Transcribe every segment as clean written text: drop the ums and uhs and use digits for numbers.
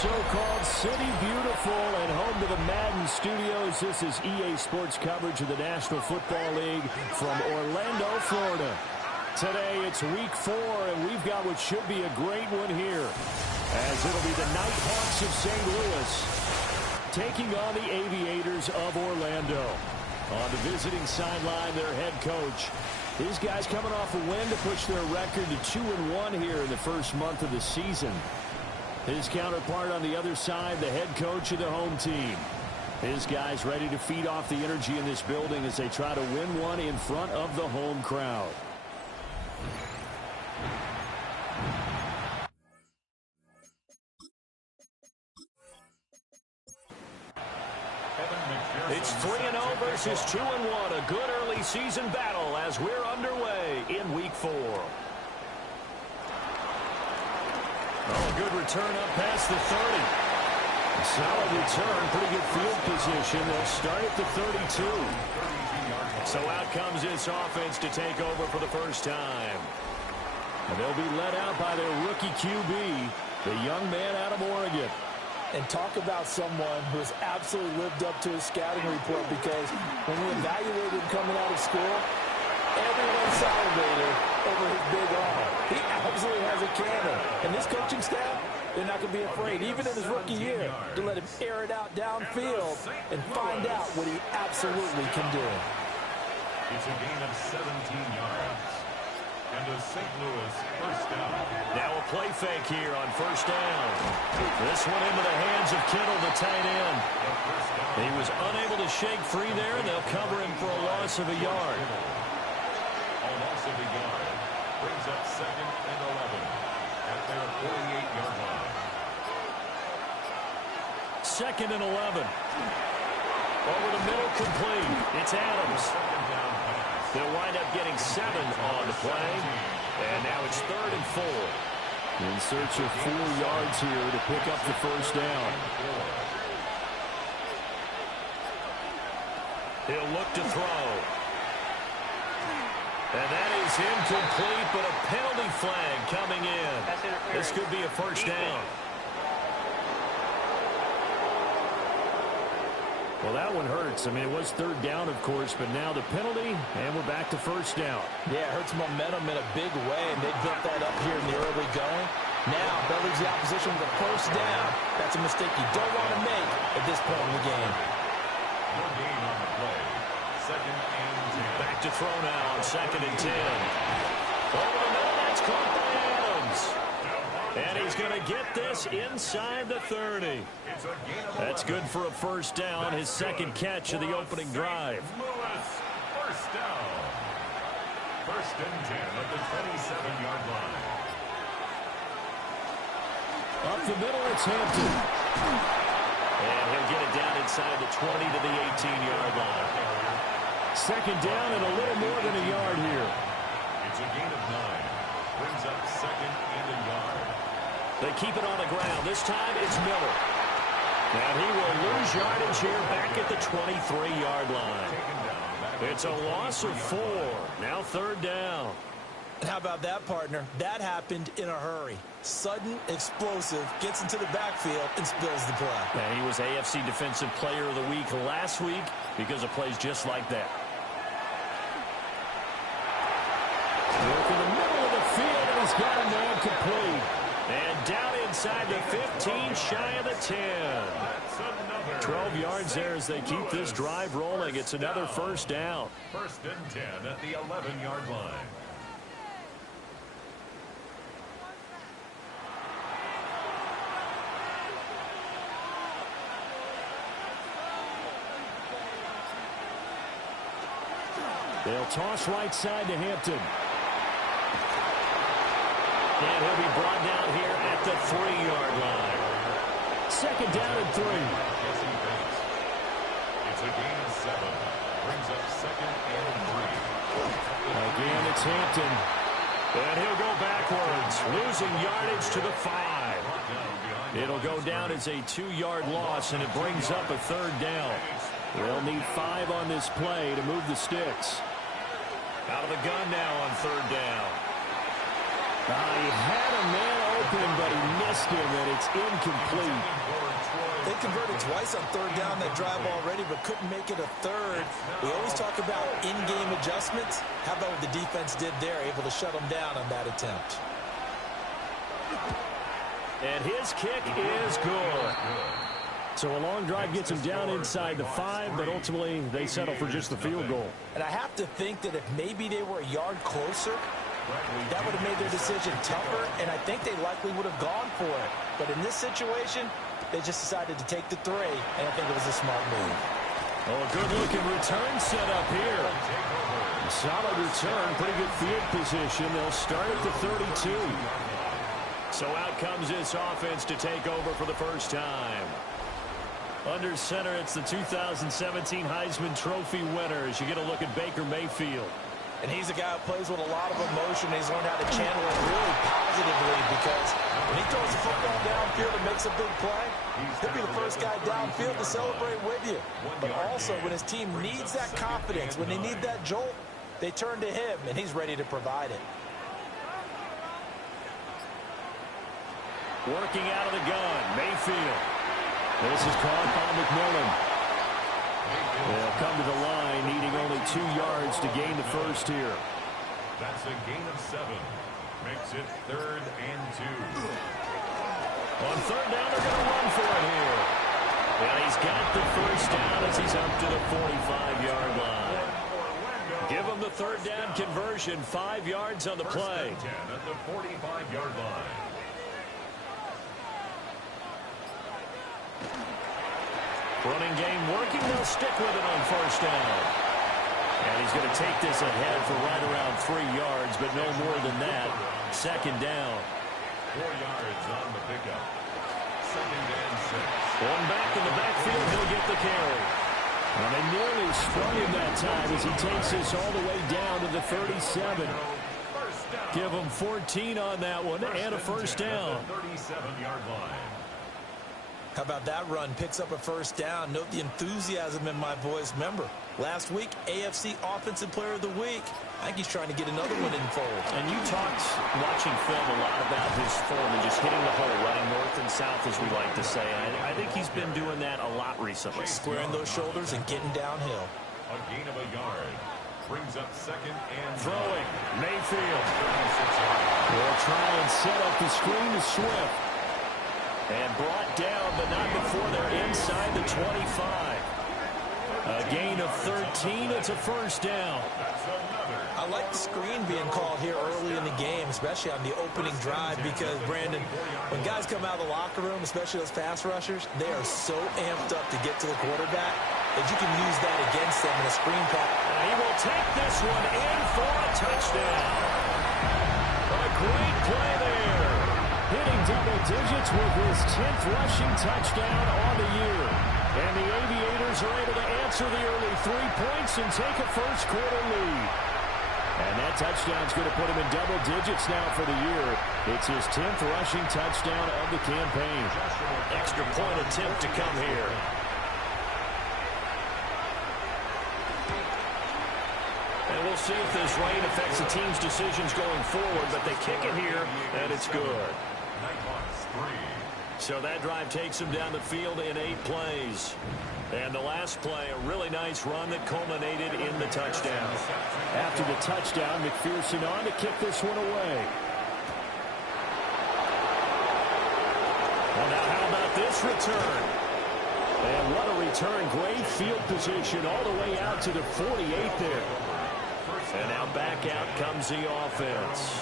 so-called City Beautiful and home to the Madden studios. This is EA Sports coverage of the National Football League from Orlando, Florida. Today it's week 4, and we've got what should be a great one here, as it'll be the Nighthawks of St. Louis taking on the Aviators of Orlando. On the visiting sideline, their head coach. These guys coming off a win to push their record to 2-1 here in the first month of the season. His counterpart on the other side, the head coach of the home team. His guys ready to feed off the energy in this building as they try to win one in front of the home crowd. It's 3-0 versus 2-1. A good early season battle as we're underway in week 4. Oh, good return up past the 30. Solid return, pretty good field position. They'll start at the 32. So out comes this offense to take over for the first time. And they'll be led out by their rookie QB, the young man out of Oregon. And talk about someone who has absolutely lived up to his scouting report, because when we evaluated him coming out of school, everyone salivated over his big arm. He absolutely has a cannon. And this coaching staff, they're not going to be afraid, even in his rookie year, to let him air it out downfield and find out what he absolutely can do. It's a gain of 17 yards. And a St. Louis first down. Now a play fake here on first down. This one into the hands of Kittle, the tight end. He was unable to shake free there, and they'll cover him for a loss of a yard. A loss of a yard brings up 2nd and 11 at their 48-yard line. 2nd and 11. Over the middle, complete. It's Adams. They'll wind up getting 7 on the play. And now it's 3rd and 4. In search of 4 yards here to pick up the first down. He'll look to throw. And that is incomplete, but a penalty flag coming in. This could be a first down. Well, that one hurts. I mean, it was 3rd down, of course, but now the penalty, and we're back to first down. Yeah, it hurts momentum in a big way, and they built that up here in the early going. Now, that leaves the opposition with a first down. That's a mistake you don't want to make at this point in the game. No gain on the play. 2nd and 10. Back to throw now on 2nd and 10. Over the middle, that's caught by Adams. And he's going to get this inside the 30. That's good for a first down, his 2nd catch of the opening drive. Lewis, first down. 1st and 10 at the 27-yard line. Up the middle, it's Hampton. And he'll get it down inside the 20 to the 18-yard line. 2nd down and a little more than a yard here. It's a gain of 9. Brings up 2nd and a yard. They keep it on the ground. This time it's Miller. And he will lose yardage here back at the 23-yard line. It's a loss of 4. Now 3rd down. And how about that, partner? That happened in a hurry. Sudden, explosive, gets into the backfield and spills the play. And he was AFC Defensive Player of the Week last week because of plays just like that. Look in the middle of the field, and he's got a man complete. And down inside the 15, shy of the 10. 12 yards there as they keep this drive rolling. It's another first down. 1st and 10 at the 11-yard line. They'll toss right side to Hampton. And he'll be brought down here at the 3-yard line. 2nd down and 3. It's a gain of 7. Brings up 2nd and 3. Again, it's Hampton. And he'll go backwards, losing yardage to the 5. It'll go down as a 2-yard loss, and it brings up a 3rd down. They'll need 5 on this play to move the sticks. Out of the gun now on 3rd down. He had a man open, but he missed him, and it's incomplete. They converted twice on third down that drive already, but couldn't make it a third. We always talk about in-game adjustments. How about what the defense did there, able to shut them down on that attempt? And his kick is good. So a long drive gets him down inside the 5, but ultimately they settle for just the field goal. And I have to think that if maybe they were a yard closer, that would have made their decision tougher, and I think they likely would have gone for it. But in this situation, they just decided to take the 3, and I think it was a smart move. Oh, a good-looking return set up here. Solid return, pretty good field position. They'll start at the 32. So out comes this offense to take over for the first time. Under center, it's the 2017 Heisman Trophy winners. You get a look at Baker Mayfield. And he's a guy who plays with a lot of emotion. He's learned how to channel it really positively because when he throws the football downfield and makes a big play, he'll be the first guy downfield to celebrate with you. But also, when his team needs that confidence, when they need that jolt, they turn to him, and he's ready to provide it. Working out of the gun, Mayfield. This is caught by McMillan. They'll come to the line, needing only 2 yards to gain the first here. That's a gain of 7. Makes it 3rd and 2. On third down, they're going to run for it here. And he's got the first down as he's up to the 45-yard line. Give him the third down conversion, 5 yards on the play. 10 at the 45-yard line. Running game working. They'll stick with it on first down. And he's going to take this ahead for right around 3 yards, but no more than that. Second down. 4 yards on the pickup. 2nd and 6. Going back in the backfield, he'll get the carry. And they nearly sprung him that time as he takes this all the way down to the 37. Give him 14 on that one and a first down. 37-yard line. How about that run? Picks up a first down. Note the enthusiasm in my voice. Remember, last week, AFC Offensive Player of the Week. I think he's trying to get another one in fold. And you talked, watching film, a lot about his form and just hitting the hole, running north and south, as we like to say. I think he's been doing that a lot recently. Squaring those shoulders and getting downhill. A gain of a yard. Brings up 2nd and throwing. Mayfield. They'll try and set up the screen to Swift. And brought down, but not before they're inside the 25. A gain of 13. It's a first down. I like the screen being called here early in the game, especially on the opening drive, because, Brandon, when guys come out of the locker room, especially those pass rushers, they are so amped up to get to the quarterback that you can use that against them in a screen pass. And he will take this one in for a touchdown. A great play there. Hitting double digits with his 10th rushing touchdown on the year. And the Aviators are able to answer the early 3 points and take a first-quarter lead. And that touchdown's going to put him in double digits now for the year. It's his 10th rushing touchdown of the campaign. Extra point attempt to come here. And we'll see if this rain affects the team's decisions going forward, but they kick it here, and it's good. So that drive takes him down the field in 8 plays. And the last play, a really nice run that culminated in the touchdown. After the touchdown, McPherson on to kick this one away. Well, now how about this return? And what a return. Great field position all the way out to the 48 there. And now back out comes the offense.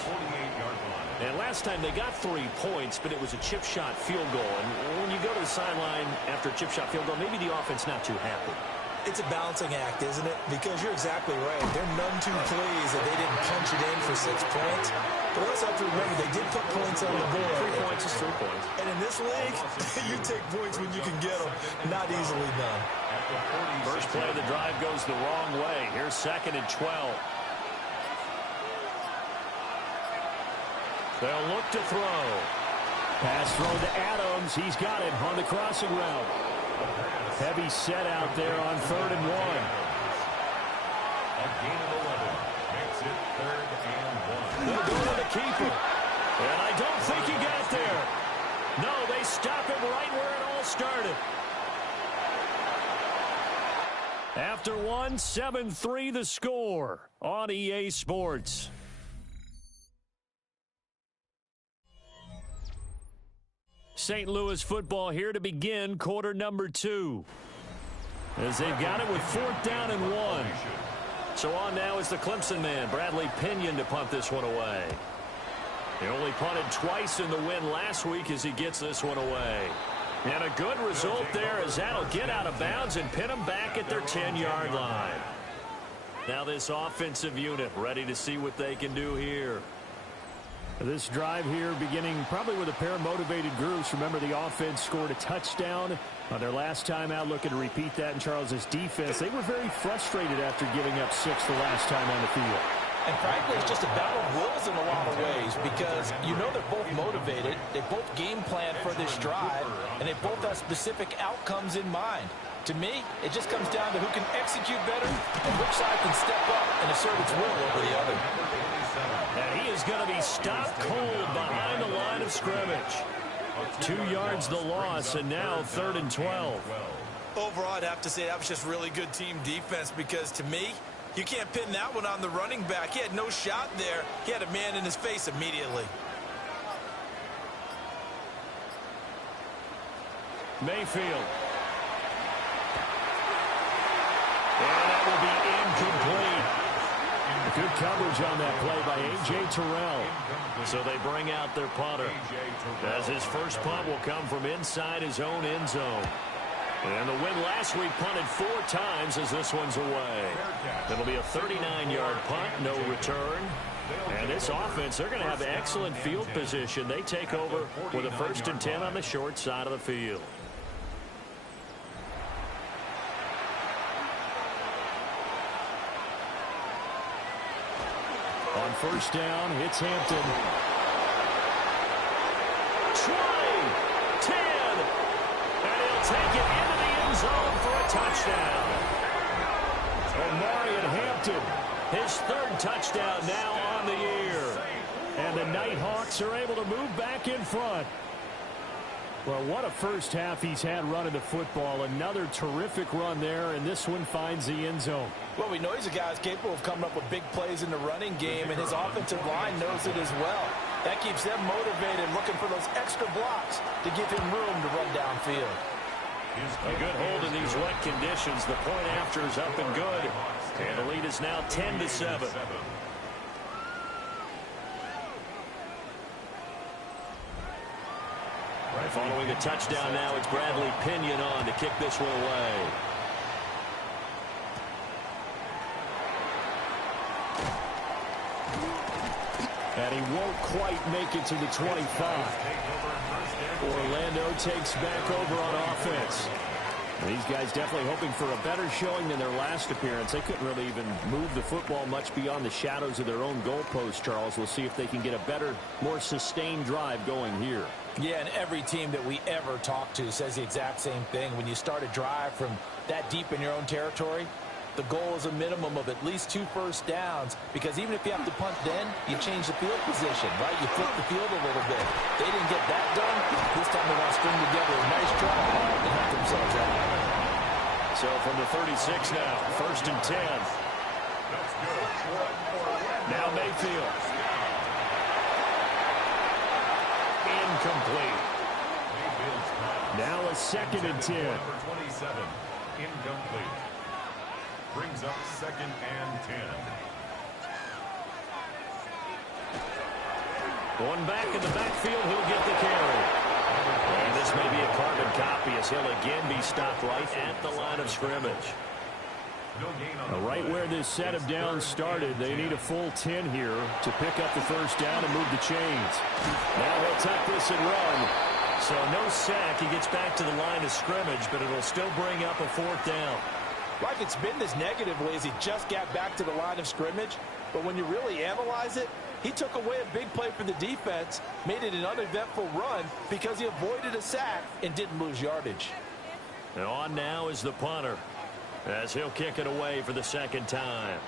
And last time they got 3 points, but it was a chip shot field goal. And when you go to the sideline after a chip shot field goal, maybe the offense not too happy. It's a balancing act, isn't it? Because you're exactly right. They're none too pleased that they didn't punch it in for 6 points. But also have to remember, they did put points on the board. 3 points is 3 points. And in this league, you take points when you can get them. Not easily done. First play of the drive goes the wrong way. Here's 2nd and 12. They'll look to throw. Pass throw to Adams. He's got it on the crossing route. Heavy set out there on 3rd and 1. A gain of 11 makes it 3rd and 1. They'll go to the keeper. And I don't think he got there. No, they stop him right where it all started. After one, 7-3 the score on EA Sports. St. Louis football here to begin quarter number 2. As they've got it with 4th down and 1. So on now is the Clemson man, Bradley Pinion, to punt this one away. He only punted twice in the win last week as he gets this one away. And a good result there as that'll get out of bounds and pin them back at their 10-yard line. Now this offensive unit ready to see what they can do here. This drive here beginning probably with a pair of motivated groups. Remember, the offense scored a touchdown on their last time out, looking to repeat that in Charles's defense. They were very frustrated after giving up 6 the last time on the field. And frankly, it's just a battle of wills in a lot of ways because you know they're both motivated. They both game plan for this drive, and they both have specific outcomes in mind. To me, it just comes down to who can execute better and which side can step up and assert its will over the other. And he is going to be stopped cold behind the line of scrimmage. 2 yards the loss, and now 3rd and 12. Overall, I'd have to say that was just really good team defense because to me, you can't pin that one on the running back. He had no shot there. He had a man in his face immediately. Mayfield. And that will be incomplete. Good coverage on that play by A.J. Terrell. So they bring out their punter, as his first punt will come from inside his own end zone. And the win last week punted 4 times as this one's away. It'll be a 39-yard punt, no return. And this offense, they're going to have excellent field position. They take over with a 1st and 10 on the short side of the field. On 1st down, it's Hampton. 20, 10, and he'll take it into the end zone for a touchdown. Omarion Hampton, his 3rd touchdown now on the year. And the Nighthawks are able to move back in front. Well, what a first half he's had running the football. Another terrific run there, and this one finds the end zone. Well, we know he's a guy who's capable of coming up with big plays in the running game, and his offensive line knows it as well. That keeps them motivated, looking for those extra blocks to give him room to run downfield. A good hold in these wet conditions. The point after is up and good. And the lead is now 10-7. Following a touchdown now, it's Bradley Pinion on to kick this one away. And he won't quite make it to the 25. Orlando takes back over on offense. These guys definitely hoping for a better showing than their last appearance. They couldn't really even move the football much beyond the shadows of their own goalpost, Charles. We'll see if they can get a better, more sustained drive going here. Yeah, and every team that we ever talk to says the exact same thing. When you start a drive from that deep in your own territory, the goal is a minimum of at least 2 first downs, because even if you have to punt then, you change the field position, right? You flip the field a little bit. They didn't get that done. This time they want to string together a nice drive to help themselves out. So from the 36 now, 1st and 10. Now Mayfield. Incomplete. Now a 2nd and 10. Number 27, incomplete. Brings up 2nd and 10. One back in the backfield, he'll get the carry. And this may be a carbon copy as he'll again be stopped right at the line of scrimmage. Right where this set of downs started, they need a full 10 here to pick up the 1st down and move the chains. Now he'll tuck this and run. So no sack. He gets back to the line of scrimmage, but it'll still bring up a 4th down. Like, it's been this negatively as he just got back to the line of scrimmage. But when you really analyze it, he took away a big play for the defense, made it an uneventful run because he avoided a sack and didn't lose yardage. And on now is the punter, as he'll kick it away for the 2nd time.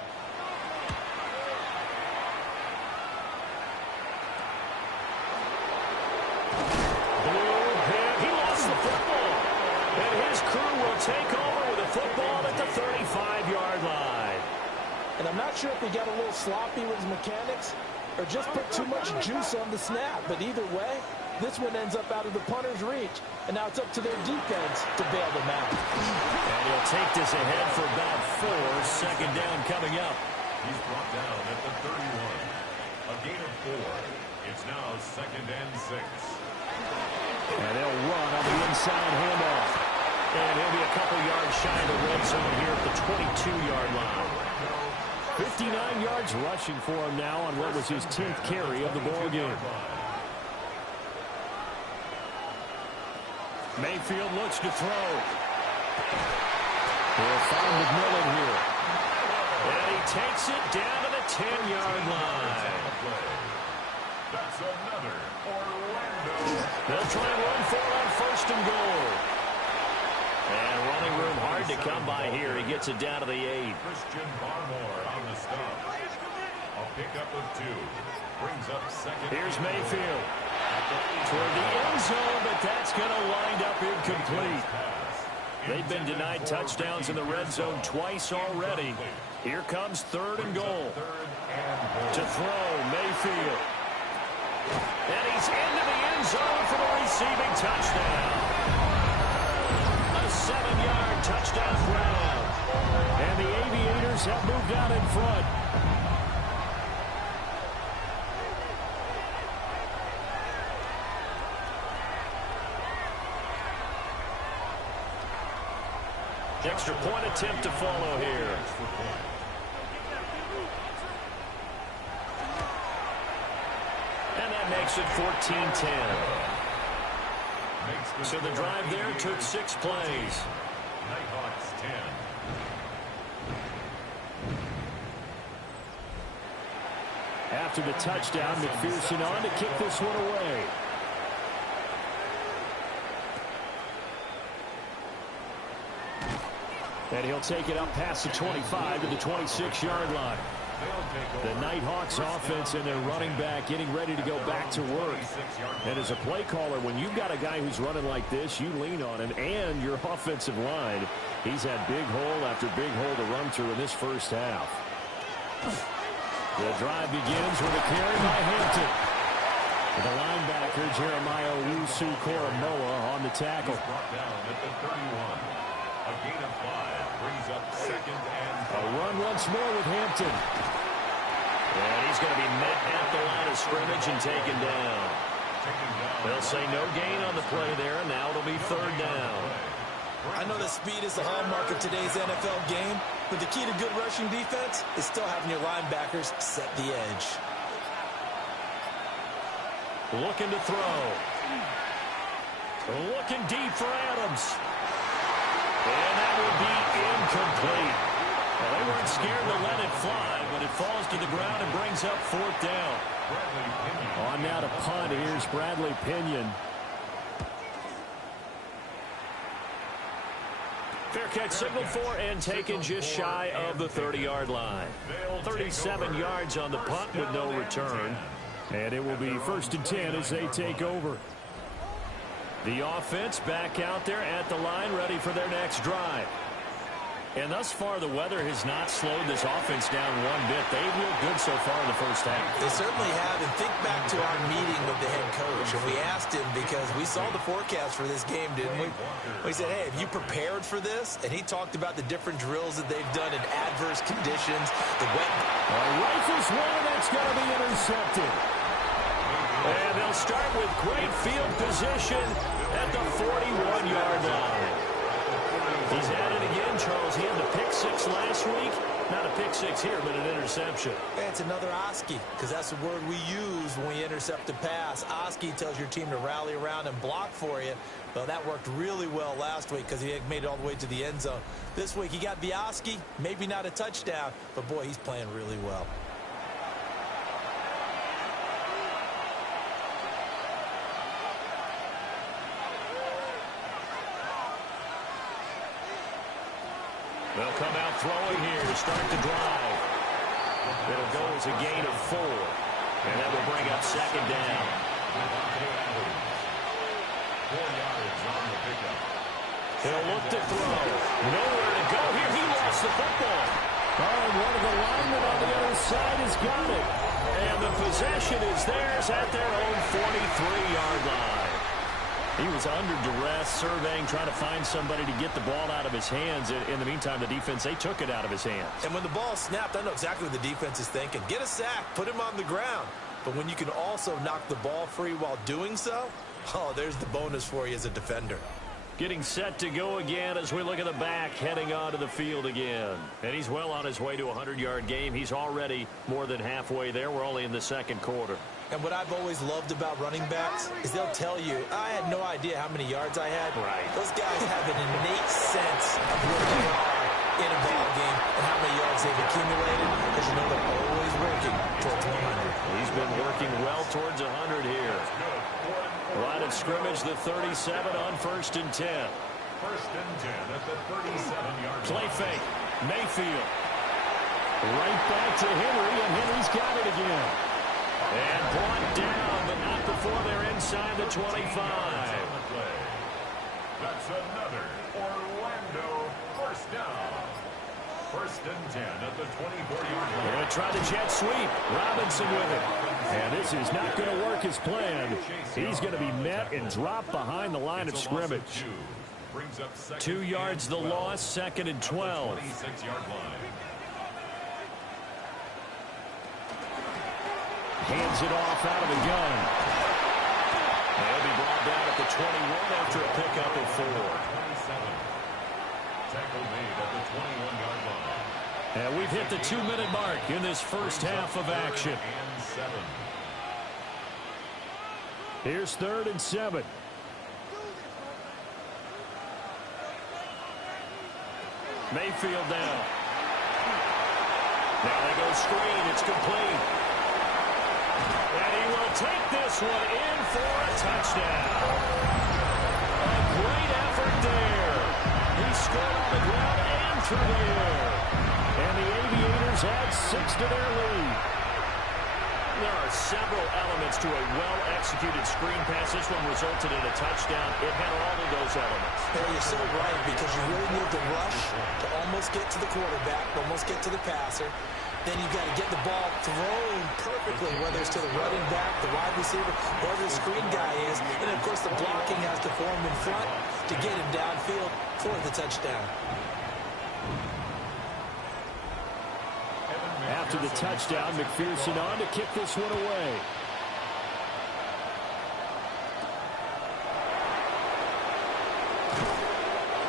take over with the football at the 35-yard line. And I'm not sure if he got a little sloppy with his mechanics or just put too much juice on the snap. But either way, this one ends up out of the punter's reach. And now it's up to their defense to bail them out. And he'll take this ahead for about 4. Second down coming up. He's brought down at the 31. A gain of 4. It's now 2nd and 6. And they'll run on the inside handoff. And he'll be a couple yards shy of the red zone here at the 22-yard line. 59 yards rushing for him now on what was his 10th carry of the ball game. Mayfield looks to throw. He'll find McMillan here. And he takes it down to the 10-yard line. That's another Orlando. They'll try and run for it on 1st and goal. And running room hard to come by here. He gets it down to the 8. Christian Barmore on the stop. A pickup of 2. Brings up 2nd. Here's Mayfield. Toward the end zone, but that's going to wind up incomplete. They've been denied touchdowns in the red zone twice already. Here comes 3rd and goal. To throw, Mayfield. And he's into the end zone for the receiving touchdown. A 7-yard touchdown grab. And the Aviators have moved out in front. Extra point attempt to follow here. And that makes it 14-10. So the drive there took 6 plays. Nighthawks 10. After the touchdown, McPherson on to kick this one away. And he'll take it up past the 25 to the 26-yard line. The Nighthawks offense and their running back getting ready to go back to work. And as a play caller, when you've got a guy who's running like this, you lean on him and your offensive line. He's had big hole after big hole to run through in this first half. The drive begins with a carry by Hampton. The linebacker, Jeremiah Owusu-Koramoah, on the tackle. Brought down at the 31. A gain of 5 brings up 2nd and 5. A run once more with Hampton. And he's going to be met at the line of scrimmage and taken down. They'll say no gain on the play there, and now it'll be 3rd down. I know that speed is the hallmark of today's NFL game, but the key to good rushing defense is still having your linebackers set the edge. Looking to throw. Looking deep for Adams. And that would be incomplete. Well, they weren't scared to let it fly, but it falls to the ground and brings up 4th down. On now to punt. Here's Bradley Pinion. Fair catch signaled for and taken just shy of the 30-yard line. 37 yards on the punt with no return. And it will be 1st and 10 as they take over. The offense back out there at the line, ready for their next drive. And thus far, the weather has not slowed this offense down one bit. They've looked good so far in the first half. They certainly have. And think back to our meeting with the head coach. And we asked him because we saw the forecast for this game, didn't we? We said, hey, have you prepared for this? And he talked about the different drills that they've done in adverse conditions. The wet. Rifles one, that's going to be intercepted. And they'll start with great field position at the 41-yard line. He's at it again, Charles. He had the pick 6 last week. Not a pick 6 here, but an interception. Hey, it's another Oski, because that's the word we use when we intercept a pass. Oski tells your team to rally around and block for you. Well, that worked really well last week because he made it all the way to the end zone. This week, he got the Oski, maybe not a touchdown, but, boy, he's playing really well. They'll come out throwing here to start the drive. It'll go as a gain of 4. And that will bring up 2nd down. 4 yards on the pickup. He'll look to throw. Nowhere to go here. He lost the football. Oh, and one of the linemen on the other side has got it. And the possession is theirs at their own 43-yard line. He was under duress, surveying, trying to find somebody to get the ball out of his hands. In the meantime, the defense, they took it out of his hands. And when the ball snapped, I know exactly what the defense is thinking. Get a sack, put him on the ground. But when you can also knock the ball free while doing so, oh, there's the bonus for you as a defender. Getting set to go again as we look at the back, heading onto the field again. And he's well on his way to a 100-yard game. He's already more than halfway there. We're only in the second quarter. And what I've always loved about running backs is they'll tell you, I had no idea how many yards I had. Right. Those guys have an innate sense of where they are in a ball game and how many yards they've accumulated, because you know they're always working towards 100. He's been working well towards 100 here. Line of scrimmage, the 37 on 1st and 10. 1st and 10 at the 37-yard line. Play fake. Mayfield. Right back to Henry, and Henry's got it again. And brought down, but not before they're inside the 25. That's another Orlando first down. 1st and 10 at the 24-yard line. They're going to try the jet sweep. Robinson with it. And this is not going to work as planned. He's going to be met and dropped behind the line of scrimmage. 2 yards the loss, 2nd and 12. 26-yard line. Hands it off out of the gun. They'll be brought down at the 21 after a pickup of 4. 27. Tackle made at the 21-yard line. And we've hit the 2-minute mark in this first half of action. And 7. Here's 3rd and 7. Mayfield down. Now they go screen. It's complete. And he will take this one in for a touchdown. A great effort there. He scored on the ground and through the air. And the Aviators add 6 to their lead. There are several elements to a well-executed screen pass. This one resulted in a touchdown. It had all of those elements. Hey, you're so right, because you really need to rush to almost get to the quarterback, almost get to the passer. Then you've got to get the ball thrown perfectly, whether it's to the running back, the wide receiver, whoever the screen guy is. And, of course, the blocking has to form in front to get him downfield for the touchdown. After the touchdown, McPherson on to kick this one away.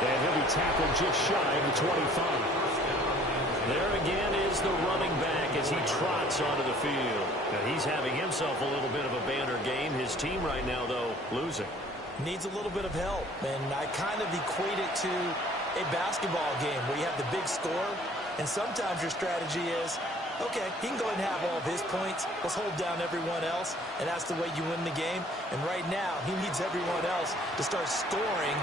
And he'll be tackled just shy of the 25. There again is the running back as he trots onto the field. Now he's having himself a little bit of a banner game. His team right now, though, losing. Needs a little bit of help, and I kind of equate it to a basketball game where you have the big score, and sometimes your strategy is, okay, he can go ahead and have all of his points. Let's hold down everyone else, and that's the way you win the game. And right now, he needs everyone else to start scoring,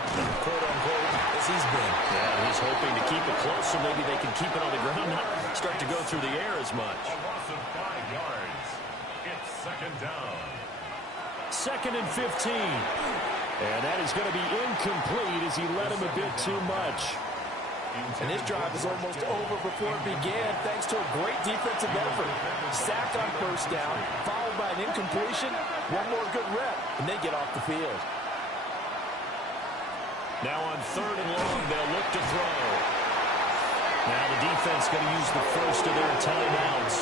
quote-unquote, as he's been. Yeah, he's hoping to keep it close so maybe they can keep it on the ground, not start to go through the air as much. A loss of 5 yards. It's 2nd down. 2nd and 15. And that is going to be incomplete as he led him a bit too much. And this drive was almost over before it began, thanks to a great defensive effort. Sack on 1st down, followed by an incompletion, one more good rep, and they get off the field. Now on 3rd and long, they'll look to throw. Now the defense going to use the first of their timeouts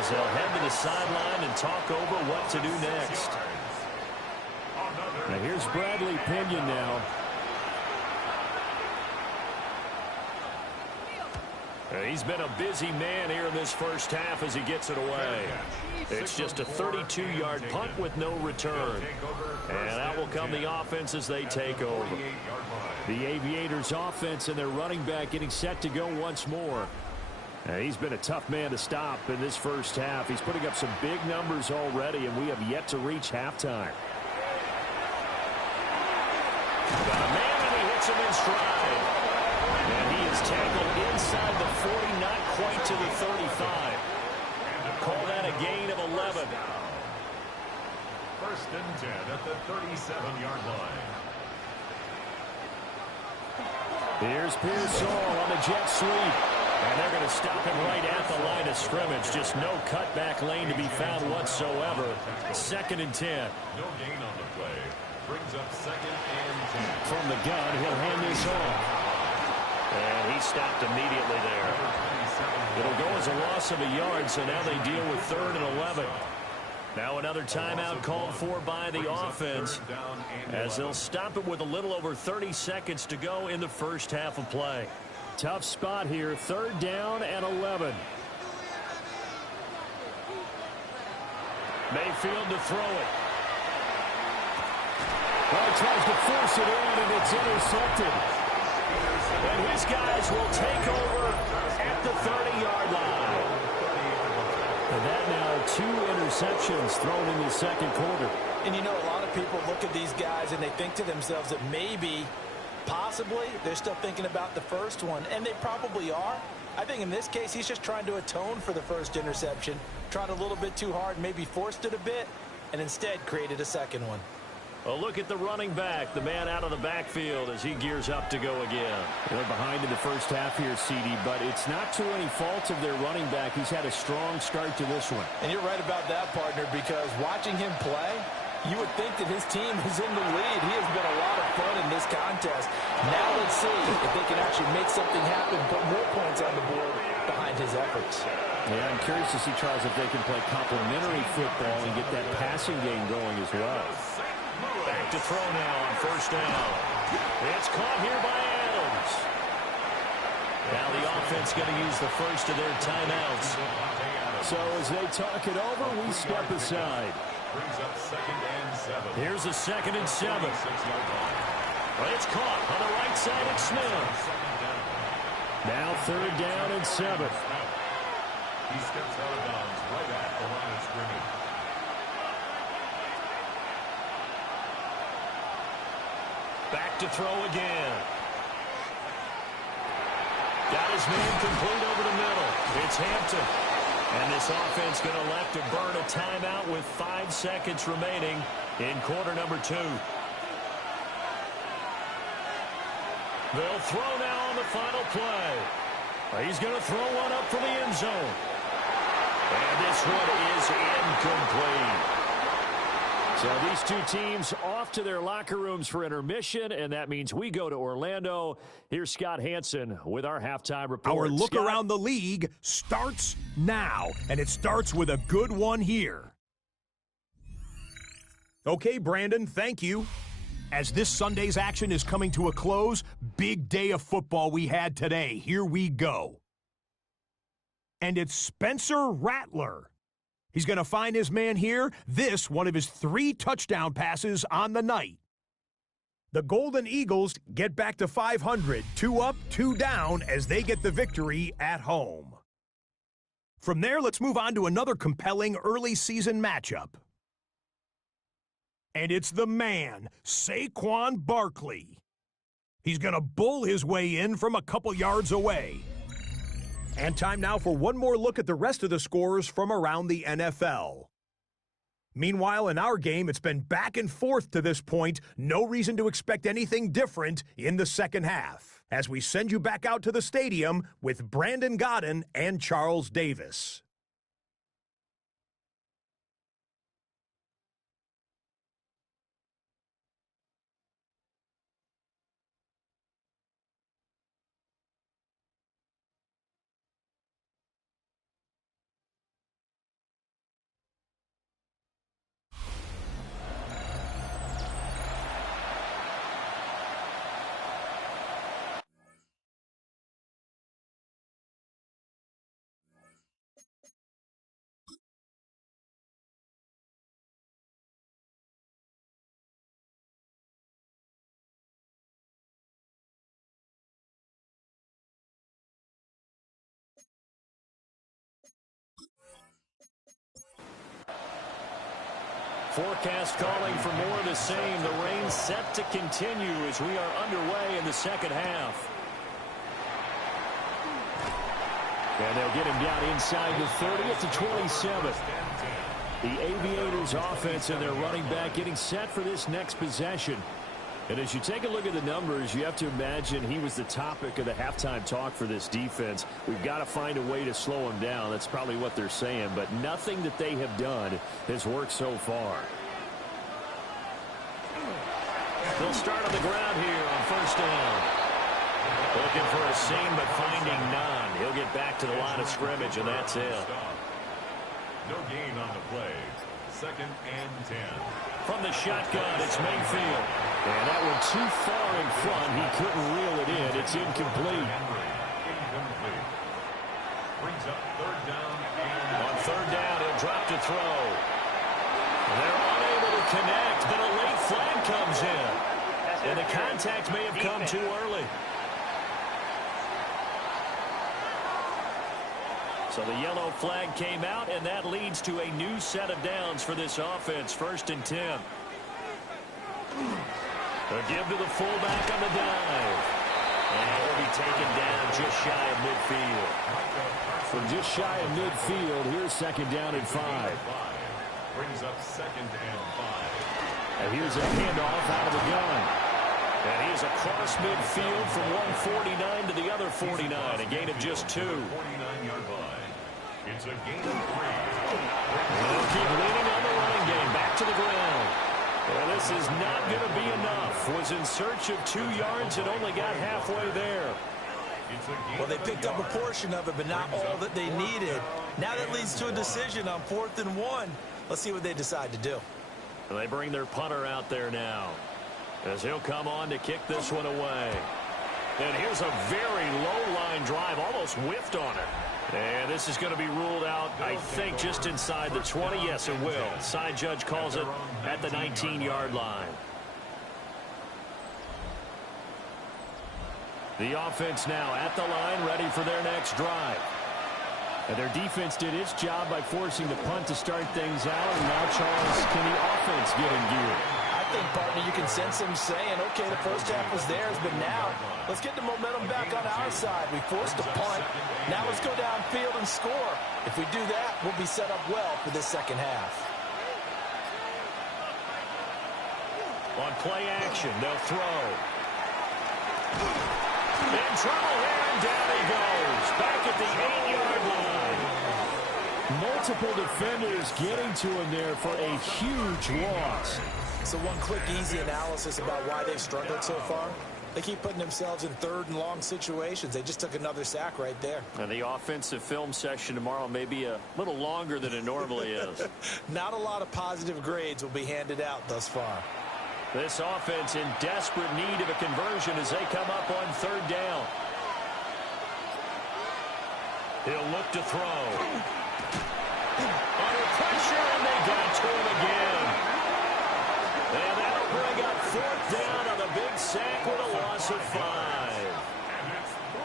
as they'll head to the sideline and talk over what to do next. Now here's Bradley Pinion now. He's been a busy man here in this first half as he gets it away. It's just a 32-yard punt with no return. And out will come the offense as they take over. The Aviators offense and their running back getting set to go once more. He's been a tough man to stop in this first half. He's putting up some big numbers already, and we have yet to reach halftime. Got a man, and he hits him in stride. And he is tackled inside the 40, not quite to the 35. Call that a gain of 11. 1st and 10 at the 37-yard line. Here's Pearsall on the jet sweep. And they're going to stop him right at the line of scrimmage. Just no cutback lane to be found whatsoever. 2nd and 10. No gain on the play. Brings up 2nd and 10. From the gun, he'll hand this off. And he stopped immediately there. It'll go as a loss of a yard, so now they deal with 3rd and 11. Now another timeout called for by the offense as they'll stop it with a little over 30 seconds to go in the first half of play. Tough spot here, 3rd down and 11. Mayfield to throw it. Well, he tries to force it in, and it's intercepted. And his guys will take over at the 30-yard line. And that now 2 interceptions thrown in the second quarter. And you know, a lot of people look at these guys and they think to themselves that maybe, possibly, they're still thinking about the first one. And they probably are. I think in this case, he's just trying to atone for the first interception. Tried a little bit too hard, maybe forced it a bit, and instead created a second one. A look at the running back, the man out of the backfield as he gears up to go again. They're behind in the first half here, CD, but it's not to any fault of their running back. He's had a strong start to this one. And you're right about that, partner, because watching him play, you would think that his team is in the lead. He has been a lot of fun in this contest. Now let's see if they can actually make something happen, put more points on the board behind his efforts. Yeah, I'm curious to see, Charles, if they can play complementary football and get that passing game going as well. Back to throw now on 1st down. It's caught here by Adams. Now the offense going to use the first of their timeouts. So as they talk it over, we step aside. Brings up 2nd and 7. Here's a 2nd and 7. Well, it's caught on the right side of Smith. Now 3rd down and 7. He steps out of bounds right at the line of scrimmage. Back to throw again. Got his man complete over the middle. It's Hampton. And this offense going to elect to burn a timeout with 5 seconds remaining in quarter number 2. They'll throw now on the final play. He's going to throw one up for the end zone. And this one is incomplete. So these two teams off to their locker rooms for intermission, and that means we go to Orlando. Here's Scott Hansen with our halftime report. Our look Scott? around the league starts now, and it starts with a good one here. Okay, Brandon, thank you. As this Sunday's action is coming to a close, big day of football we had today. Here we go. And it's Spencer Rattler. He's going to find his man here. This, one of his 3 touchdown passes on the night. The Golden Eagles get back to 500, 2 up, 2 down as they get the victory at home. From there, let's move on to another compelling early season matchup. And it's the man, Saquon Barkley. He's going to bull his way in from a couple yards away. And time now for one more look at the rest of the scores from around the NFL. Meanwhile, in our game, it's been back and forth to this point. No reason to expect anything different in the second half. As we send you back out to the stadium with Brandon Godden and Charles Davis. Forecast calling for more of the same. The rain set to continue as we are underway in the second half. And they'll get him down inside the 30 at the 27. The Aviators offense and their running back getting set for this next possession. And as you take a look at the numbers, you have to imagine he was the topic of the halftime talk for this defense. We've got to find a way to slow him down. That's probably what they're saying. But nothing that they have done has worked so far. They'll start on the ground here on first down. Looking for a seam, but finding none. He'll get back to the line of scrimmage, and that's it. No gain on the play. 2nd and 10. From the shotgun, it's Mayfield. And that one too far in front. He couldn't reel it in. It's incomplete. Incomplete. Brings up 3rd down. On 3rd down, he'll drop to throw. They're unable to connect, but a late flag comes in. And the contact may have come too early. So the yellow flag came out, and that leads to a new set of downs for this offense. 1st and 10. A give to the fullback on the dive. And he'll be taken down just shy of midfield. From just shy of midfield, here's 2nd down and 5. Brings up 2nd and 5. And here's a handoff out of the gun. And he is across midfield from 149 to the other 49. A gain of just 2. 49-yard line. It's a gain of 3. They'll keep leaning on the running game. Back to the ground. And this is not going to be enough. Was in search of 2 yards and only got halfway there. Well, they picked up a portion of it, but not all that they needed. Now that leads to a decision on 4th and 1. Let's see what they decide to do. And they bring their punter out there now, as he'll come on to kick this one away. And here's a very low-line drive, almost whiffed on it. And this is going to be ruled out, I think, just inside the 20. Yes, it will. Side judge calls it at the 19-yard line. The offense now at the line, ready for their next drive. And their defense did its job by forcing the punt to start things out. And now, Charles, can the offense get in gear? I think, partner, you can sense him saying, okay, the first half was theirs, but now let's get the momentum back on our side. We forced a punt. Now let's go downfield and score. If we do that, we'll be set up well for this second half. On play action, they'll throw. In trouble here, and down he goes. Back at the 8-yard line. Multiple defenders getting to him there for a huge loss. So one quick, easy analysis about why they've struggled so far. They keep putting themselves in 3rd and long situations. They just took another sack right there. And the offensive film session tomorrow may be a little longer than it normally is. Not a lot of positive grades will be handed out thus far. This offense in desperate need of a conversion as they come up on 3rd down. He'll look to throw. Under pressure, and they got to him again. And that'll bring up 4th down on the big sack with a loss of 5.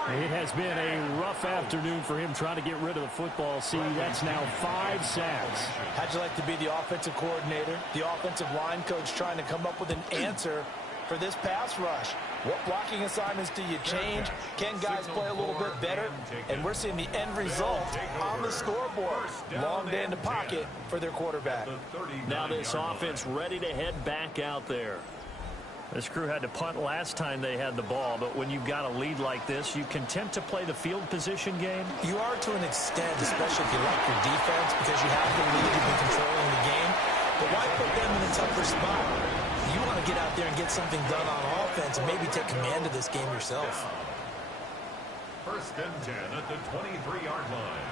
It has been a rough afternoon for him trying to get rid of the football. See, that's now 5 sacks. How'd you like to be the offensive coordinator, the offensive line coach trying to come up with an answer for this pass rush? What blocking assignments do you change? Can guys play a little bit better? And we're seeing the end result on the scoreboard. Long day in the pocket for their quarterback. Now this offense ready to head back out there. This crew had to punt last time they had the ball, but when you've got a lead like this, you content to play the field position game? You are to an extent, especially if you like your defense, because you have the lead, you've been controlling the game. But why put them in a tougher spot? You want to get out there and get something done on offense and maybe take command of this game yourself. 1st and 10 at the 23-yard line.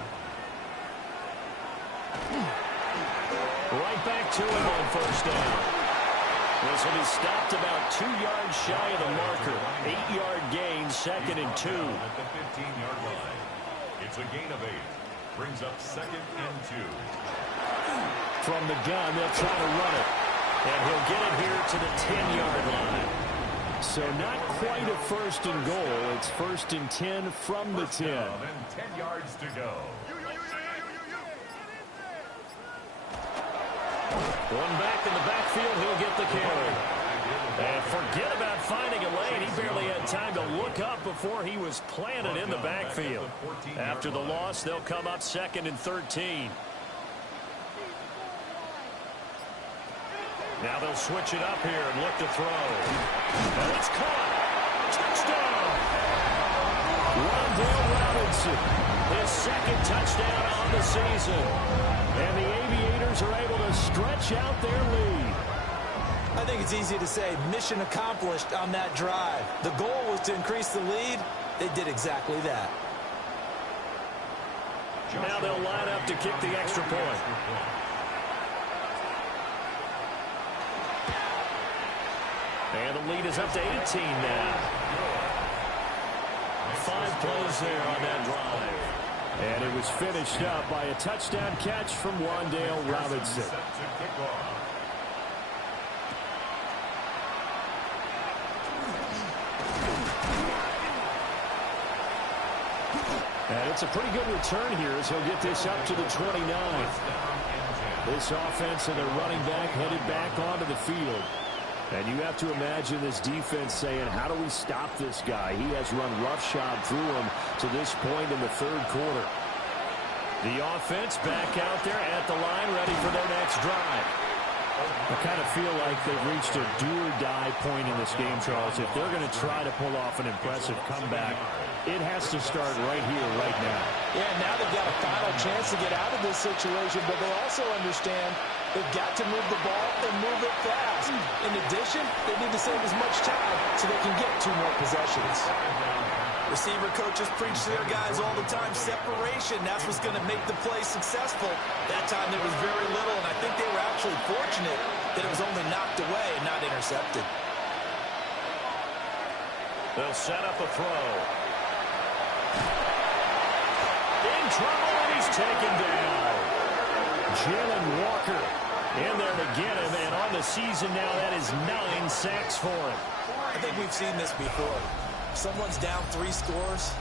Right back to him on 1st down. This will be stopped about 2 yards shy of the marker. 8-yard gain, 2nd and 2. At the 15-yard line. It's a gain of 8. Brings up 2nd and 2. From the gun, they'll try to run it. And he'll get it here to the 10-yard line. So not quite a 1st and goal. It's 1st and 10 from the 10. And 10 yards to go. One back in the backfield, he'll get the carry. And forget about finding a lane. He barely had time to look up before he was planted in the backfield. After the loss, they'll come up 2nd and 13. Now they'll switch it up here and look to throw. And it's caught. Touchdown. Wandale Robinson, his second touchdown on the season. And the Aviators are able to stretch out their lead. I think it's easy to say mission accomplished on that drive. The goal was to increase the lead. They did exactly that. Now they'll line up to kick the extra point. And the lead is up to 18 now. 5 plays there on that drive. And it was finished up by a touchdown catch from Wandale Robinson. And it's a pretty good return here as he'll get this up to the 29. This offense and their running back headed back onto the field. And you have to imagine this defense saying, how do we stop this guy? He has run roughshod through him to this point in the third quarter. The offense back out there at the line, ready for their next drive. I kind of feel like they've reached a do-or-die point in this game, Charles. If they're going to try to pull off an impressive comeback, it has to start right here, right now. Yeah, now they've got a final chance to get out of this situation, but they also understand they've got to move the ball and move it fast. In addition, they need to save as much time so they can get 2 more possessions. Receiver coaches preach to their guys all the time, separation. That's what's going to make the play successful. That time there was very little, and I think they were actually fortunate that it was only knocked away and not intercepted. They'll set up a throw. In trouble, and he's taken down. Jalen Walker in there to get him, and on the season now, that is 9 sacks for him. I think we've seen this before. Someone's down 3 scores.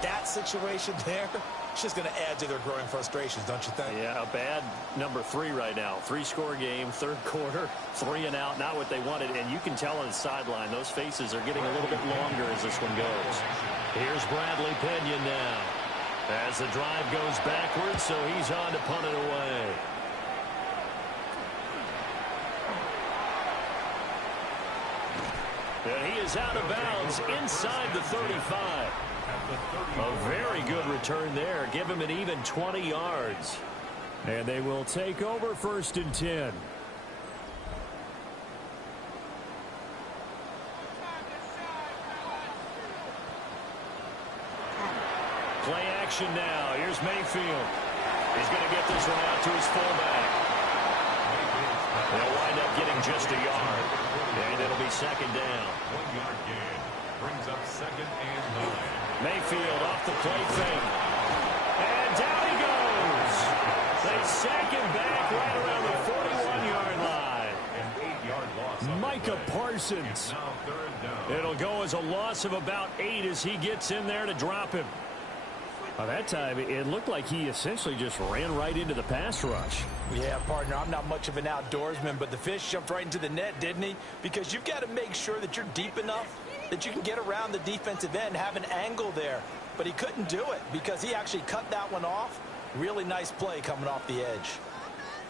That situation there, it's just going to add to their growing frustrations, don't you think? Yeah, a bad number 3 right now. 3-score game, third quarter, 3 and out, not what they wanted. And you can tell on the sideline, those faces are getting a little bit longer as this one goes. Here's Bradley Pinion now. As the drive goes backwards, so he's on to punt it away. And he is out of bounds inside the 35. A very good return there. Give him an even 20 yards. And they will take over 1st and 10. Play action now. Here's Mayfield. He's going to get this one out to his fullback. They'll wind up getting just a yard. And it'll be 2nd down. 1-yard gain. Brings up 2nd and 9. Mayfield off the play fake. And down he goes. They sack him back right around the 41-yard line. An 8-yard loss. Micah Parsons. Now 3rd down. It'll go as a loss of about 8 as he gets in there to drop him. By that time, it looked like he essentially just ran right into the pass rush. Yeah, partner, I'm not much of an outdoorsman, but the fish jumped right into the net, didn't he? Because you've got to make sure that you're deep enough that you can get around the defensive end, have an angle there. But he couldn't do it because he actually cut that one off. Really nice play coming off the edge.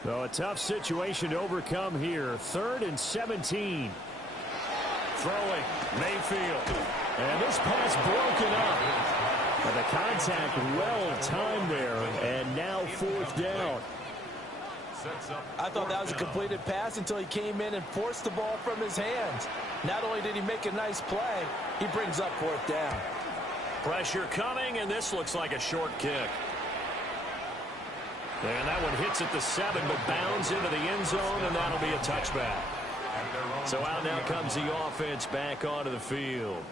So a tough situation to overcome here. 3rd and 17. Throwing, Mayfield. And this pass broken up. But the contact well timed there, and now 4th down. I thought that was a completed pass until he came in and forced the ball from his hands. Not only did he make a nice play, he brings up 4th down. Pressure coming, and this looks like a short kick. And that one hits at the 7, but bounds into the end zone, and that'll be a touchback. So out now comes the offense back onto the field.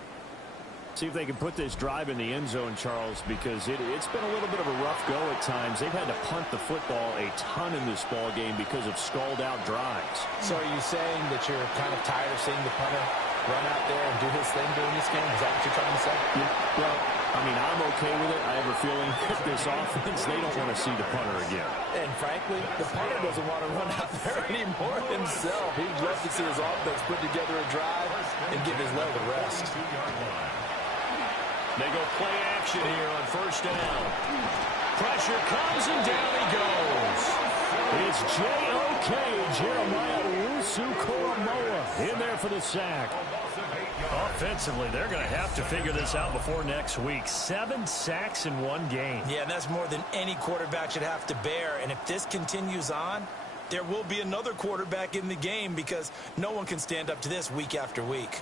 See if they can put this drive in the end zone, Charles, because it's been a little bit of a rough go at times. They've had to punt the football a ton in this ball game because of stalled-out drives. So are you saying that you're kind of tired of seeing the punter run out there and do his thing during this game? Is that what you're trying to say? Yeah, well, I mean, I'm okay with it. I have a feeling that this offense, they don't want to see the punter again. And frankly, the punter doesn't want to run out there anymore himself. He'd love to see his offense put together a drive and give his leg a rest. They go play action here on 1st down. Pressure comes, and down he goes. It's J.O.K. Jeremiah Koromoa in there for the sack. Offensively, they're going to have to figure this out before next week. 7 sacks in one game. Yeah, and that's more than any quarterback should have to bear. And if this continues on, there will be another quarterback in the game because no one can stand up to this week after week.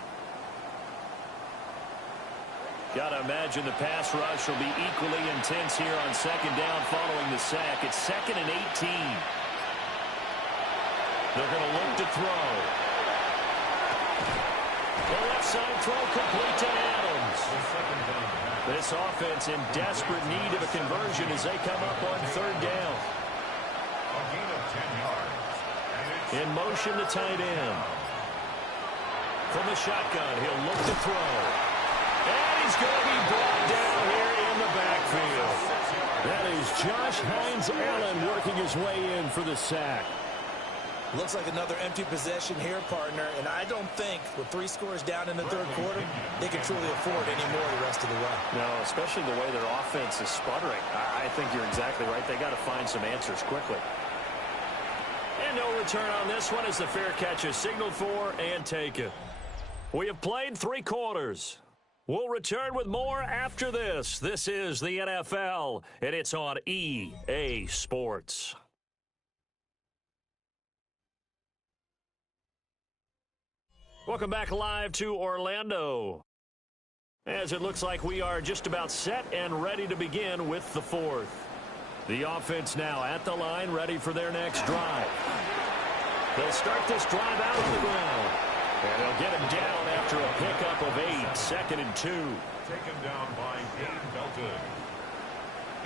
Got to imagine the pass rush will be equally intense here on second down following the sack. It's 2nd and 18. They're going to look to throw. The left side throw complete to Adams. This offense in desperate need of a conversion as they come up on 3rd down. A gain of 10 yards. In motion, the tight end. From the shotgun, he'll look to throw. And he's going to be brought down here in the backfield. That is Josh Hines Allen working his way in for the sack. Looks like another empty possession here, partner, and I don't think with 3 scores down in the 3rd quarter, they can truly afford any more the rest of the way. No, especially the way their offense is sputtering. I think you're exactly right. They got to find some answers quickly. And no return on this one as the fair catch is signaled for and taken. We have played 3 quarters. We'll return with more after this. This is the NFL, and it's on EA Sports. Welcome back live to Orlando. As it looks like we are just about set and ready to begin with the 4th. The offense now at the line, ready for their next drive. They'll start this drive out on the ground. And they'll get him down after a pickup of 8, 2nd and 2. Taken down by Dane Belton.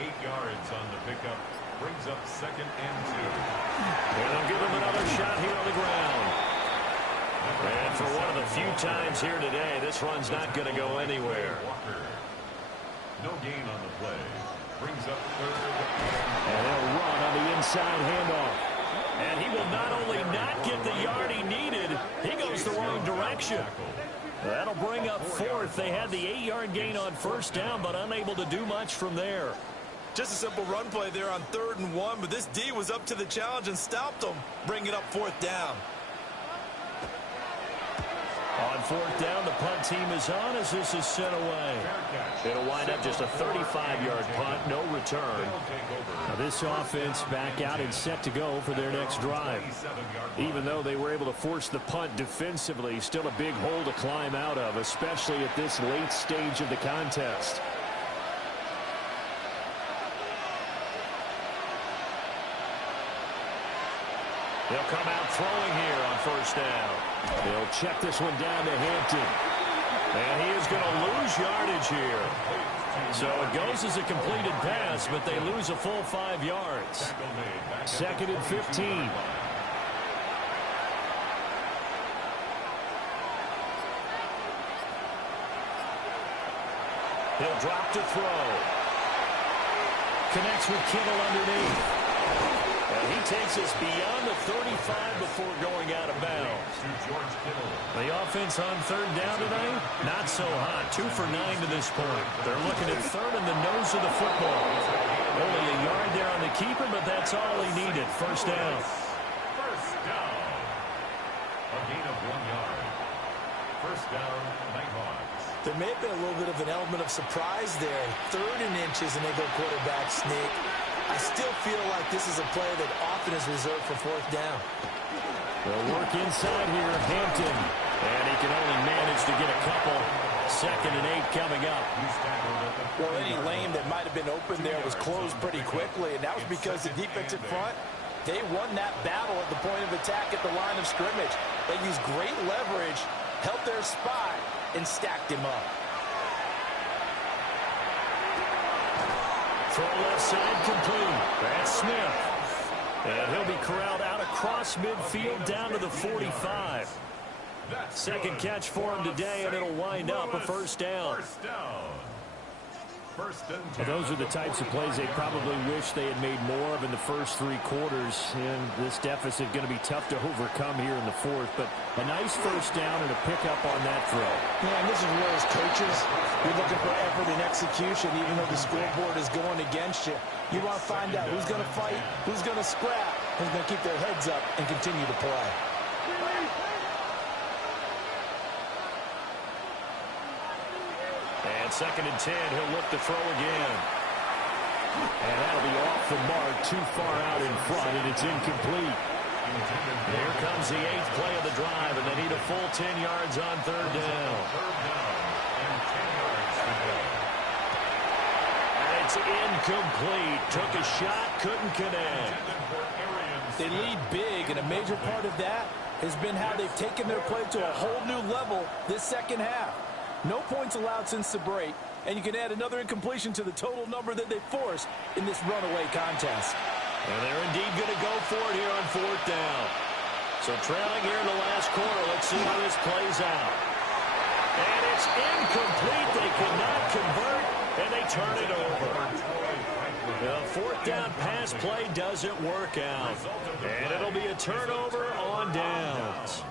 8 yards on the pickup. Brings up 2nd and 2. And they'll give him another shot here on the ground. And for one of the few times here today, this run's not going to go anywhere. No gain on the play. Brings up 3rd. And they'll run on the inside handoff. And he will not only not get the yard he needed, he goes the wrong direction. That'll bring up 4th. They had the 8-yard gain on 1st down, but unable to do much from there. Just a simple run play there on 3rd and 1, but this D was up to the challenge and stopped them, bringing up 4th down. On 4th down, the punt team is on as this is sent away. It'll wind up just a 35-yard punt, no return. Now this offense back out and set to go for their next drive. Even though they were able to force the punt defensively, still a big hole to climb out of, especially at this late stage of the contest. They'll come out throwing here on 1st down. They'll check this one down to Hampton. And he is going to lose yardage here. So it goes as a completed pass, but they lose a full 5 yards. 2nd and 15. He'll drop to throw. Connects with Kittle underneath. And he takes us beyond the 35 before going out of bounds. The offense on 3rd down tonight, not so hot. 2 for 9 to this point. They're looking at 3rd in the nose of the football. Only a yard there on the keeper, but that's all he needed. 1st down. First down. A gain of 1 yard. 1st down, Nighthawks. There may have been a little bit of an element of surprise there. 3rd and inches, and they go quarterback sneak. I still feel like this is a play that often is reserved for 4th down. They'll work inside here, Hampton. And he can only manage to get a couple. 2nd and 8 coming up. Well, any lane that might have been open there was closed pretty quickly, and that was because the defensive front, they won that battle at the point of attack at the line of scrimmage. They used great leverage, held their spot, and stacked him up. Throw left side complete. That's Smith. And he'll be corralled out across midfield down to the 45. 2nd catch for him today, and it'll wind up a 1st down. Well, those are the types of plays they probably wish they had made more of in the first 3 quarters. And this deficit going to be tough to overcome here in the 4th. But a nice 1st down and a pickup on that throw. Yeah, and this is where as coaches, you're looking for effort and execution, even though the scoreboard is going against you. You want to find out who's going to fight, who's going to scrap, who's going to keep their heads up and continue to play. 2nd and 10. He'll look to throw again. And that'll be off the mark, too far out in front, and it's incomplete. Here comes the 8th play of the drive, and they need a full 10 yards on 3rd down. And it's incomplete. Took a shot, couldn't connect. They lead big, and a major part of that has been how they've taken their play to a whole new level this second half. No points allowed since the break, and you can add another incompletion to the total number that they forced in this runaway contest. And they're indeed going to go for it here on 4th down. So trailing here in the last quarter, let's see how this plays out. And it's incomplete. They cannot convert, and they turn it over. The 4th down pass play doesn't work out. And it'll be a turnover on downs.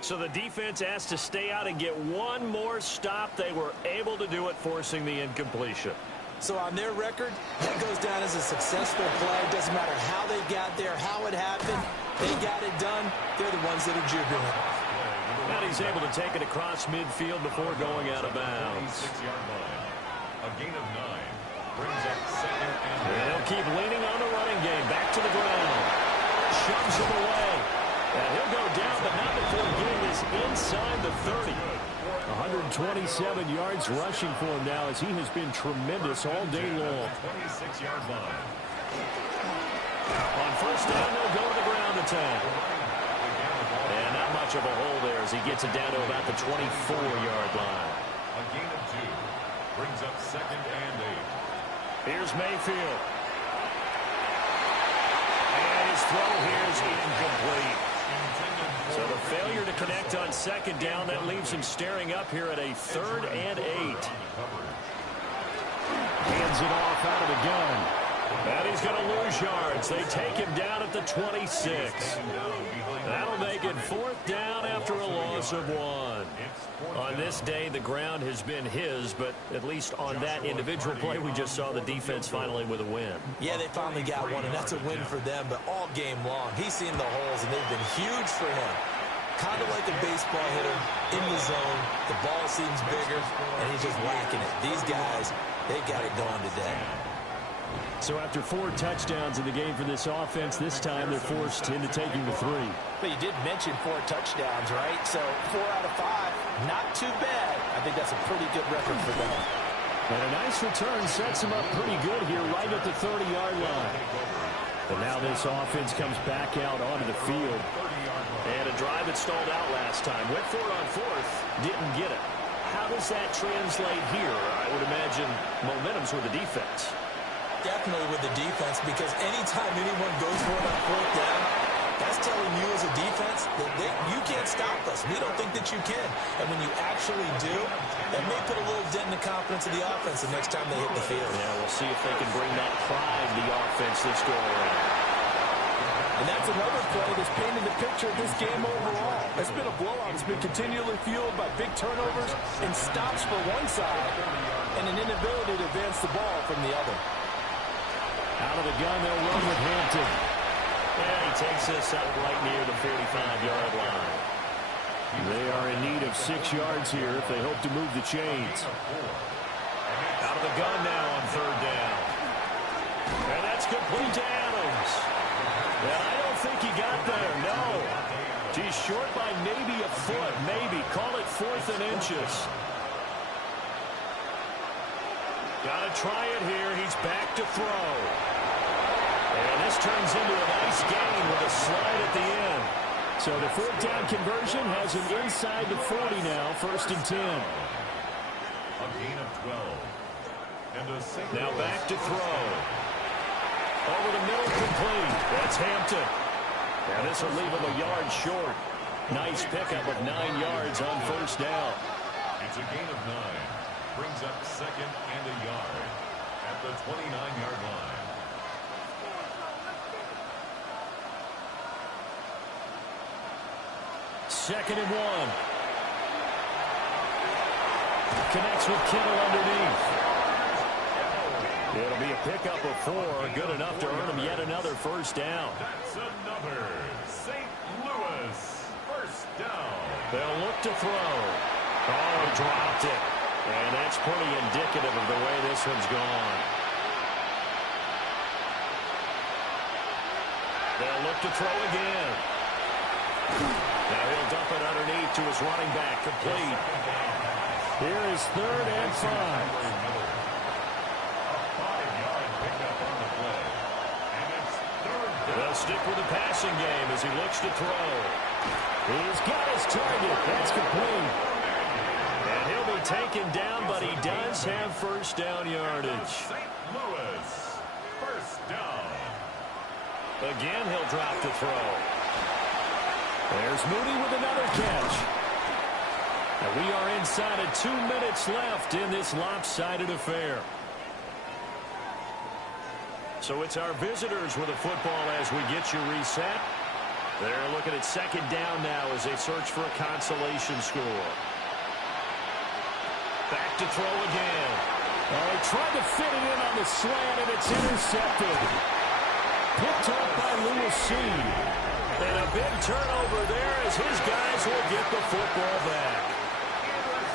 So the defense asked to stay out and get one more stop. They were able to do it, forcing the incompletion. So on their record, that goes down as a successful play. Doesn't matter how they got there, how it happened. They got it done. They're the ones that are jubilant. And he's able to take it across midfield before going out of bounds. A gain of 9 brings up 2nd and 10. They'll keep leaning on the running game. Back to the ground. Shoves him away. And he'll go down, but not before getting this inside the 30. 127 yards rushing for him now, as he has been tremendous all day long. 26-yard line. On 1st down, they'll go to the ground attack. And not much of a hole there as he gets it down to about the 24-yard line. A gain of 2 brings up 2nd and 8. Here's Mayfield. And his throw here is incomplete. So the failure to connect on 2nd down, that leaves him staring up here at a 3rd and 8. Hands it off out of the gun. And he's going to lose yards. They take him down at the 26. That'll make it 4th down after a loss of 1. On this day, the ground has been his, but at least on that individual play, we just saw the defense finally with a win. Yeah, they finally got one, and that's a win for them, but all game long, he's seen the holes, and they've been huge for him. Kind of like a baseball hitter in the zone. The ball seems bigger, and he's just whacking it. These guys, they got it going today. So after 4 touchdowns in the game for this offense, this time they're forced into taking the 3. But you did mention 4 touchdowns, right? So 4 out of 5, not too bad. I think that's a pretty good record for them. And a nice return sets him up pretty good here right at the 30-yard line. But now this offense comes back out onto the field. And a drive that stalled out last time. Went for it on 4th, didn't get it. How does that translate here? I would imagine momentum's with the defense. Definitely with the defense, because anytime anyone goes for it on 4th down, that's telling you as a defense that you can't stop us. We don't think that you can. And when you actually do, that may put a little dent in the confidence of the offense the next time they hit the field. Yeah, we'll see if they can bring that pride to the offense this go around. And that's another play that's painted the picture of this game overall. It's been a blowout. It's been continually fueled by big turnovers and stops for one side and an inability to advance the ball from the other. Out of the gun, they'll run with Hampton. Yeah, he takes this out right near the 45-yard line. They are in need of 6 yards here if they hope to move the chains. Out of the gun now on 3rd down. And that's complete to Adams. And I don't think he got there, no. He's short by maybe a foot, maybe. Call it 4th and inches. Got to try it here. He's back to throw. And this turns into a nice gain with a slide at the end. So the 4th down conversion has him inside the 40 now, 1st and 10. A gain of 12. And a single. Now back to throw. Over the middle, complete. That's Hampton. And this will leave him a yard short. Nice pickup of 9 yards on 1st down. It's a gain of 9. Brings up 2nd and a yard at the 29-yard line. Second and 1. Connects with Kittle underneath. It'll be a pickup of 4. Good enough to earn him yet another 1st down. That's another St. Louis 1st down. They'll look to throw. Oh, dropped it. And that's pretty indicative of the way this one's gone. They'll look to throw again. Now he'll dump it underneath to his running back, complete. Here is 3rd and 5. They'll stick with the passing game as he looks to throw. He's got his target. That's complete. And he'll be taken down, but he does have first down yardage. St. Louis, first down. Again, he'll drop to throw. There's Mooney with another catch. And we are inside of 2 minutes left in this lopsided affair. So it's our visitors with the football as we get you reset. They're looking at 2nd down now as they search for a consolation score. Back to throw again. Oh, he tried to fit it in on the slant, and it's intercepted. Picked up by Lewis Seed. And a big turnover there as his guys will get the football back.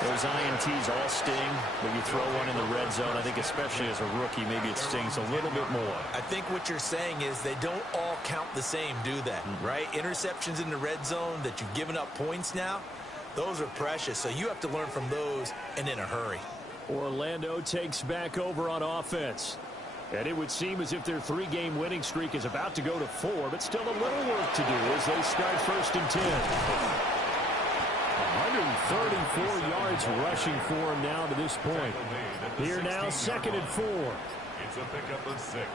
Those INTs all sting, but you throw one in the red zone. I think especially as a rookie, maybe it stings a little bit more. I think what you're saying is they don't all count the same, do they? Right? Interceptions in the red zone that you've given up points now, those are precious. So you have to learn from those and in a hurry. Orlando takes back over on offense. And it would seem as if their 3-game winning streak is about to go to 4, but still a little work to do as they start 1st and 10. 134 yards rushing for him now to this point. Here now, 2nd and 4. It's a pickup of 6.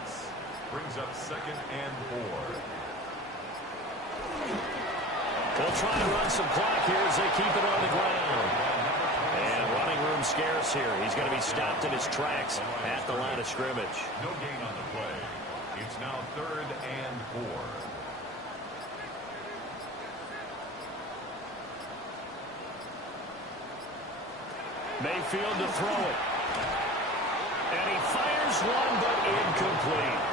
Brings up 2nd and 4. They'll try to run some clock here as they keep it on the ground. And running room scarce here. He's going to be stopped in his tracks at the line of scrimmage. No gain on the play. It's now 3rd and 4. Mayfield to throw it. And he fires one, but incomplete.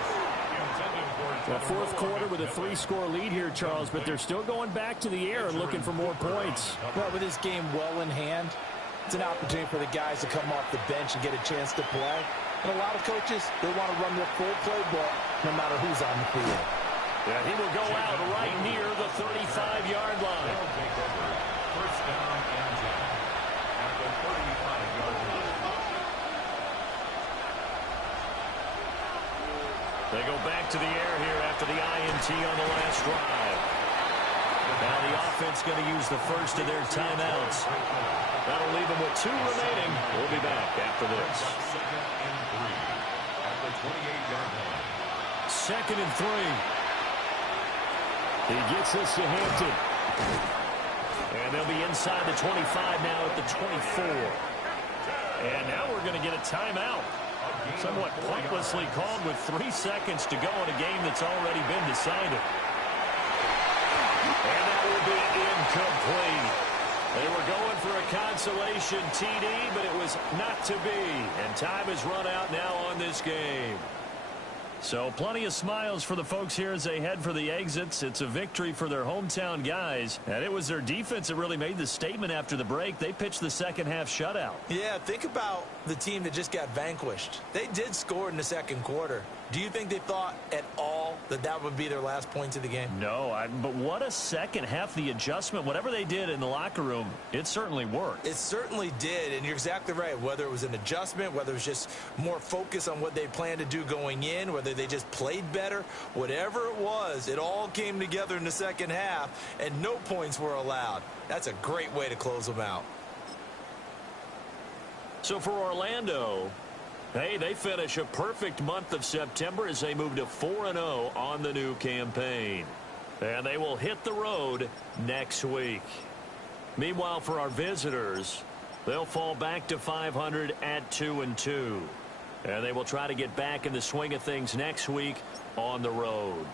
The 4th quarter with a 3-score lead here, Charles, but they're still going back to the air and looking for more points. Well, with this game well in hand, it's an opportunity for the guys to come off the bench and get a chance to play. And a lot of coaches, they want to run their full playbook no matter who's on the field. Yeah, he will go out right near the 35-yard line. They'll take over. First down and 10. At the 35-yard line. They go back to the air here after the INT on the last drive. Now the offense going to use the first of their timeouts. That'll leave them with 2 remaining. We'll be back after this. 2nd and 3 at the 28-yard line. 2nd and 3. He gets this to Hampton. And they'll be inside the 25 now at the 24. And now we're going to get a timeout. Somewhat pointlessly called with 3 seconds to go in a game that's already been decided. And that will be incomplete. They were going for a consolation TD, but it was not to be. And time has run out now on this game. So plenty of smiles for the folks here as they head for the exits. It's a victory for their hometown guys. And it was their defense that really made the statement after the break. They pitched the second half shutout. Yeah, think about the team that just got vanquished. They did score in the 2nd quarter. Do you think they thought at all that that would be their last points of the game? No, but what a second half. The adjustment, whatever they did in the locker room, it certainly worked. It certainly did, and you're exactly right. Whether it was an adjustment, whether it was just more focus on what they planned to do going in, whether they just played better, whatever it was, it all came together in the second half, and no points were allowed. That's a great way to close them out. So for Orlando, hey, they finish a perfect month of September as they move to 4-0 on the new campaign. And they will hit the road next week. Meanwhile, for our visitors, they'll fall back to 500 at 2-2. And they will try to get back in the swing of things next week on the road.